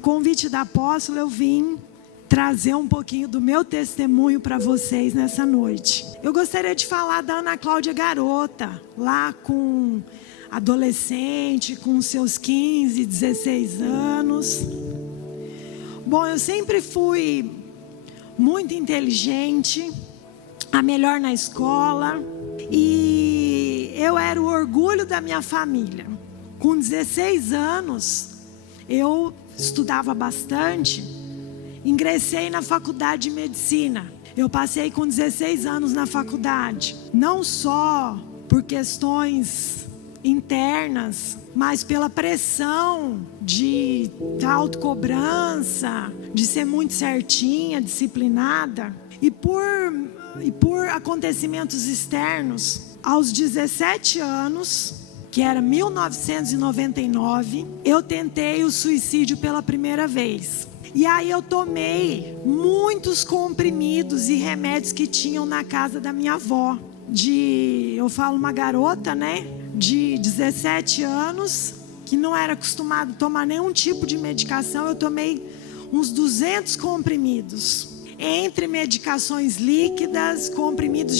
convite da apóstola, eu vim trazer um pouquinho do meu testemunho para vocês nessa noite. Eu gostaria de falar da Ana Cláudia garota, lá com adolescente, com seus 15, 16 anos. Bom, eu sempre fui muito inteligente, a melhor na escola, e eu era o orgulho da minha família. Com 16 anos, eu estudava bastante, ingressei na faculdade de medicina. Eu passei com 16 anos na faculdade, não só por questões internas, mas pela pressão de autocobrança, de ser muito certinha, disciplinada, e por acontecimentos externos. Aos 17 anos, que era 1999, eu tentei o suicídio pela primeira vez. E aí eu tomei muitos comprimidos e remédios que tinham na casa da minha avó. Eu falo uma garota, né, de 17 anos, que não era acostumada a tomar nenhum tipo de medicação. Eu tomei uns 200 comprimidos, entre medicações líquidas, comprimidos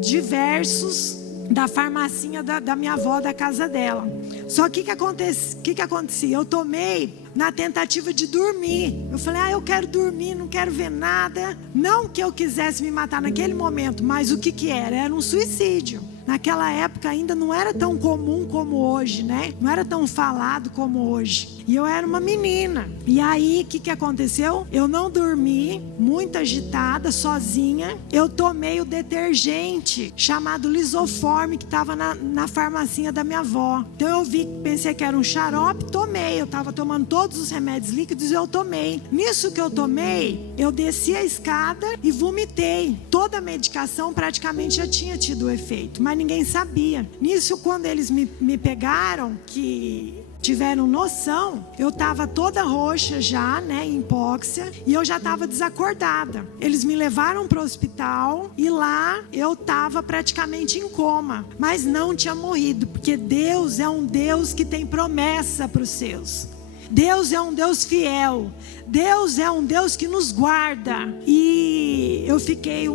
diversos, da farmacinha da minha avó, da casa dela. Só que que acontecia? Eu tomei na tentativa de dormir. Eu falei, eu quero dormir, não quero ver nada. Não que eu quisesse me matar naquele momento, mas o que era? Era um suicídio. Naquela época ainda não era tão comum como hoje, né? Não era tão falado como hoje. E eu era uma menina. E aí, o que aconteceu? Eu não dormi, muito agitada, sozinha. Eu tomei o detergente chamado Lisoforme, que estava na farmacinha da minha avó. Então eu pensei que era um xarope, tomei. Eu estava tomando todos os remédios líquidos e eu tomei. Nisso que eu tomei, eu desci a escada e vomitei. Toda a medicação praticamente já tinha tido efeito, mas ninguém sabia. Nisso, quando eles me pegaram, que tiveram noção, eu estava toda roxa já, né, hipóxia, e eu já estava desacordada. Eles me levaram para o hospital e lá eu estava praticamente em coma, mas não tinha morrido, porque Deus é um Deus que tem promessa para os seus. Deus é um Deus fiel. Deus é um Deus que nos guarda. E eu fiquei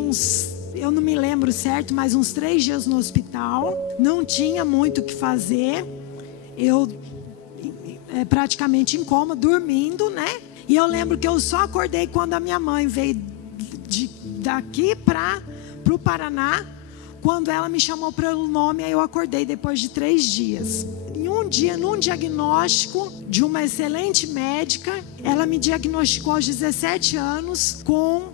eu não me lembro certo, mas uns 3 dias no hospital. Não tinha muito o que fazer. Eu praticamente em coma, dormindo, né? E eu lembro que eu só acordei quando a minha mãe veio daqui para o Paraná. Quando ela me chamou pelo nome, aí eu acordei depois de 3 dias. Em um dia, num diagnóstico de uma excelente médica, ela me diagnosticou aos 17 anos com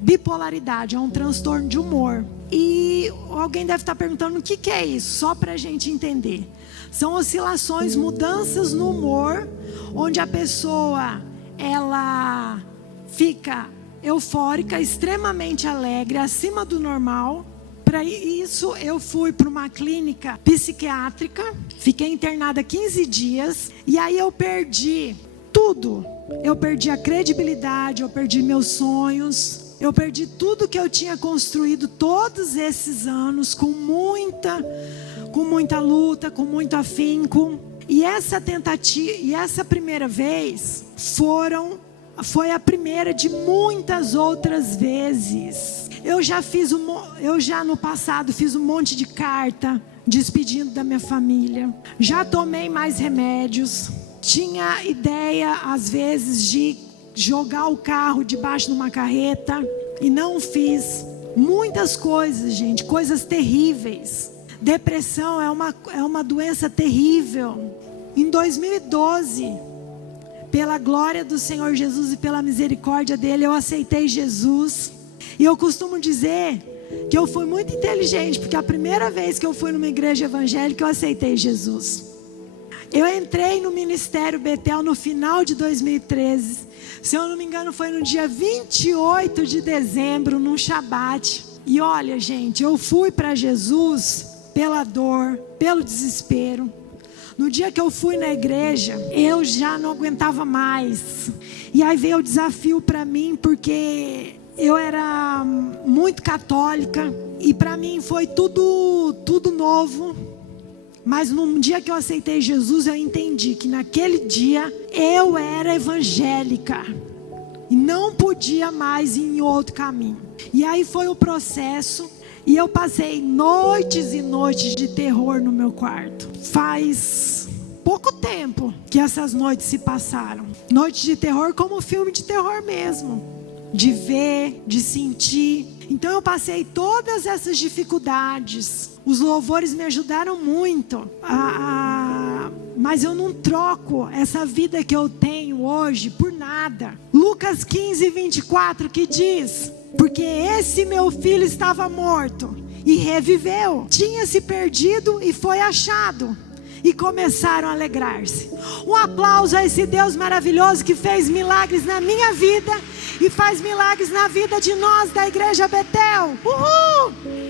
bipolaridade, é um transtorno de humor. E alguém deve estar perguntando o que é isso, só para a gente entender. São oscilações, mudanças no humor, onde a pessoa ela fica eufórica, extremamente alegre, acima do normal. Para isso, eu fui para uma clínica psiquiátrica, fiquei internada 15 dias, e aí eu perdi tudo. Eu perdi a credibilidade, eu perdi meus sonhos, eu perdi tudo que eu tinha construído todos esses anos, com muita luta, com muito afinco. E essa tentativa, e essa primeira vez, foi a primeira de muitas outras vezes. Eu já no passado fiz um monte de carta despedindo da minha família. Já tomei mais remédios. Tinha ideia às vezes de jogar o carro debaixo de uma carreta e não fiz. Muitas coisas, gente, coisas terríveis. Depressão é uma doença terrível. Em 2012, pela glória do Senhor Jesus e pela misericórdia dele, eu aceitei Jesus. E eu costumo dizer que eu fui muito inteligente, porque a primeira vez que eu fui numa igreja evangélica, eu aceitei Jesus. Eu entrei no Ministério Betel no final de 2013. Se eu não me engano, foi no dia 28 de dezembro, num Shabat. E olha, gente, eu fui para Jesus pela dor, pelo desespero. No dia que eu fui na igreja, eu já não aguentava mais. E aí veio o desafio para mim, porque eu era muito católica. E para mim foi tudo novo. Mas no dia que eu aceitei Jesus, eu entendi que naquele dia eu era evangélica e não podia mais ir em outro caminho. E aí foi o processo, e eu passei noites e noites de terror no meu quarto. Faz pouco tempo que essas noites se passaram. Noites de terror como filme de terror mesmo. De ver, de sentir. Então eu passei todas essas dificuldades. Os louvores me ajudaram muito. Mas eu não troco essa vida que eu tenho hoje por nada. Lucas 15, 24 que diz: porque esse meu filho estava morto e reviveu. Tinha se perdido e foi achado. E começaram a alegrar-se. Um aplauso a esse Deus maravilhoso que fez milagres na minha vida e faz milagres na vida de nós da Igreja Betel. Uhul!